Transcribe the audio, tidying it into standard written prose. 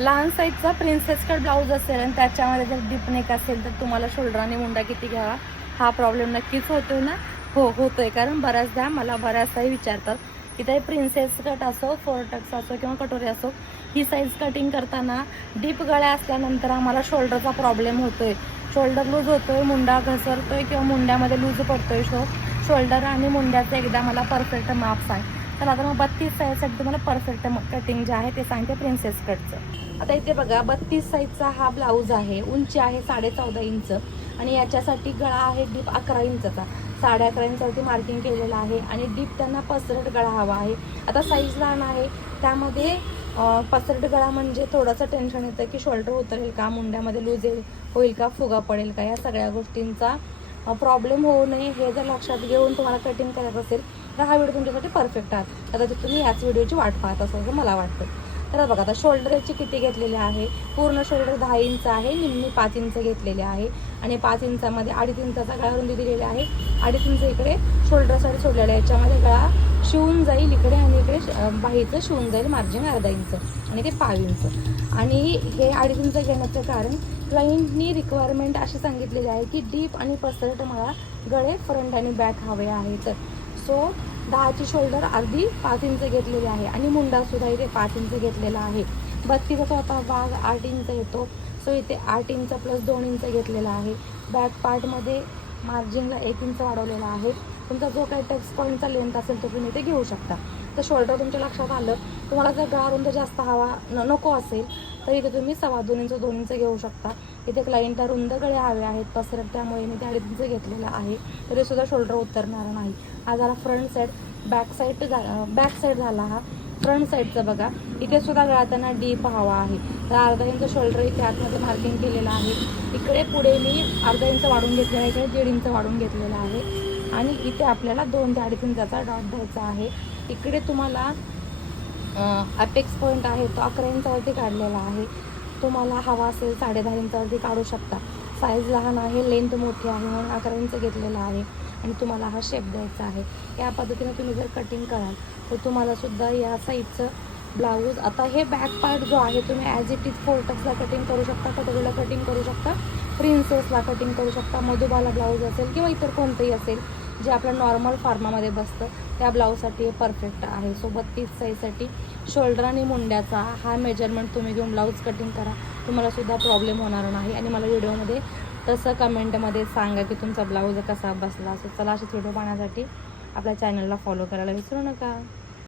लहान साईजचा princess cut blouse असेल आणि त्याच्यामध्ये जर डीप नेक असेल तर तुम्हाला शोल्डर आणि मुंडा किती घ्यावा हा प्रॉब्लेम नक्कीच होतोय ना. हो होतोय, कारण बऱ्याचदा मला बऱ्याचदाही विचारतात की ते प्रिन्सेस कट असो, फोर टक्स असो किंवा कटोरी असो, ही साईज कटिंग करताना डीप गळ्या असल्यानंतर आम्हाला शोल्डरचा प्रॉब्लेम होतोय, शोल्डर लूज होतोय, मुंडा घसरतोय किंवा मुंड्यामध्ये लूज पडतोय. शोल्डर आणि मुंड्याचं एकदा मला परफेक्ट माप सांग. तर आता मग 32 साईजसाठी तुम्हाला परफेक्ट कटिंग जे आहे ते सांगते प्रिन्सेस कटचं. आता इथे बघा 32 साईजचा हा ब्लाऊज आहे, उंची आहे 14.5 इंच आणि याच्यासाठी गळा आहे डीप 11 इंचचा, 11.5 इंचावरती मार्किंग केलेलं आहे आणि डीप त्यांना पसरट गळा हवा आहे. आता साईज लहान आहे त्यामध्ये पसरट गळा म्हणजे थोडंसं टेन्शन येतं की शोल्डर उतरेल का, मुंड्यामध्ये लूज होईल का, फुगा पडेल का, या सगळ्या गोष्टींचा प्रॉब्लेम होऊ नये हे जर लक्षात घेऊन तुम्हाला कटिंग करायचं असेल तर हा व्हिडिओ तुमच्यासाठी परफेक्ट आहे. कदाचित तुम्ही याच व्हिडिओची वाट पाहत असाल असं मला वाटतं. तर बघा आता शोल्डर याची किती घेतलेले आहे, पूर्ण शोल्डर 10 इंच आहे, निम्मी 5 इंच घेतलेले आहे आणि 5 इंचामध्ये 2.5 इंचाचा गळा रुंदी दिलेली आहे. 2.5 इंच इकडे शोल्डर साईड सोडलेला आहे, याच्यामध्ये गळा शिवून जाईल इकडे आणि इकडे बाहीचं शिवून जाईल मार्जिन 1/2 इंच आणि ते 5 इंच. आणि हे 2.5 इंच घेण्याचं कारण क्लायंटनी रिक्वायरमेंट अशी सांगितलेली आहे की डीप आणि पसरट मला गळे फ्रंट आणि बॅक हवे आहेत. सो 10ची शोल्डर अर्धी 5 इंच घेतलेली आहे आणि मुंडासुद्धा इथे 5 इंच घेतलेला आहे. 32चा आता भाग 8 इंच येतो, सो इथे 8 इंच प्लस 2 इंच घेतलेला आहे. बॅक पार्टमध्ये मार्जिनला 1 इंच वाढवलेला आहे. तुमचा जो काही टक्स पॉईंटचा लेंथ असेल तो तुम्ही इथे घेऊ शकता. तर शोल्डर तुमच्या लक्षात आलं. तुम्हाला जर गळा रुंद जास्त हवा नको असेल तर इथे तुम्ही 2.25 इंच 2 इंच घेऊ शकता. इथे क्लायंटला रुंद गळे हवे आहेत पसरट, त्यामुळे मी ते 2.5 इंच घेतलेला आहे, तरी सुद्धा शोल्डर उतरणार नाही. हा झाला फ्रंट साईड. बॅक साईड झाला हा फ्रंट साईडचं. बघा इथे सुद्धा गळा त्यांना डीप हवा आहे, तर 1/2 इंच शोल्डर इथे आतमध्ये मार्किंग केलेलं आहे. इकडे पुढे मी 1/2 इंच वाढून घेतलेला आहे, इकडे 1.5 इंच वाढून घेतलेला आहे आणि इथे आपल्याला 2 ते 2.5 इंचाचा डॉट द्यायचा आहे. इकडे तुम्हाला अपेक्स पॉईंट आहे तो 11 इंचावरती काढलेला आहे. तुम्हाला हवा असेल 10.5 इंचावरती काढू शकता. साईज लहान आहे, लेंथ मोठी आहे म्हणून 11 इंच घेतलेला आहे आणि तुम्हाला हा शेप द्यायचा आहे. या पद्धतीने तुम्ही जर कटिंग कराल तर तुम्हाला सुद्धा या साईजचं ब्लाऊज. आता हे बॅक पार्ट जो आहे तुम्ही ॲज इट इज फोर टक्सला कटिंग करू शकता, कटोरीला कटिंग करू शकता, प्रिन्सेसला कटिंग करू शकता, मधुबाला ब्लाऊज असेल किंवा इतर कोणतंही असेल जे आपल्या नॉर्मल फार्मामध्ये बसतं त्या ब्लाऊजसाठी हे परफेक्ट आहे. सो 32 साईजसाठी शोल्डर आणि मुंड्याचा हा मेजरमेंट तुम्ही घेऊन ब्लाऊज कटिंग करा, तुम्हाला सुद्धा प्रॉब्लेम होणार नाही. आणि मला व्हिडिओमध्ये तसं कमेंटमध्ये सांगा की तुमचा ब्लाऊज कसा बसला. सो चला असेच व्हिडिओ पाहण्यासाठी आपल्या चॅनलला फॉलो करायला विसरू नका.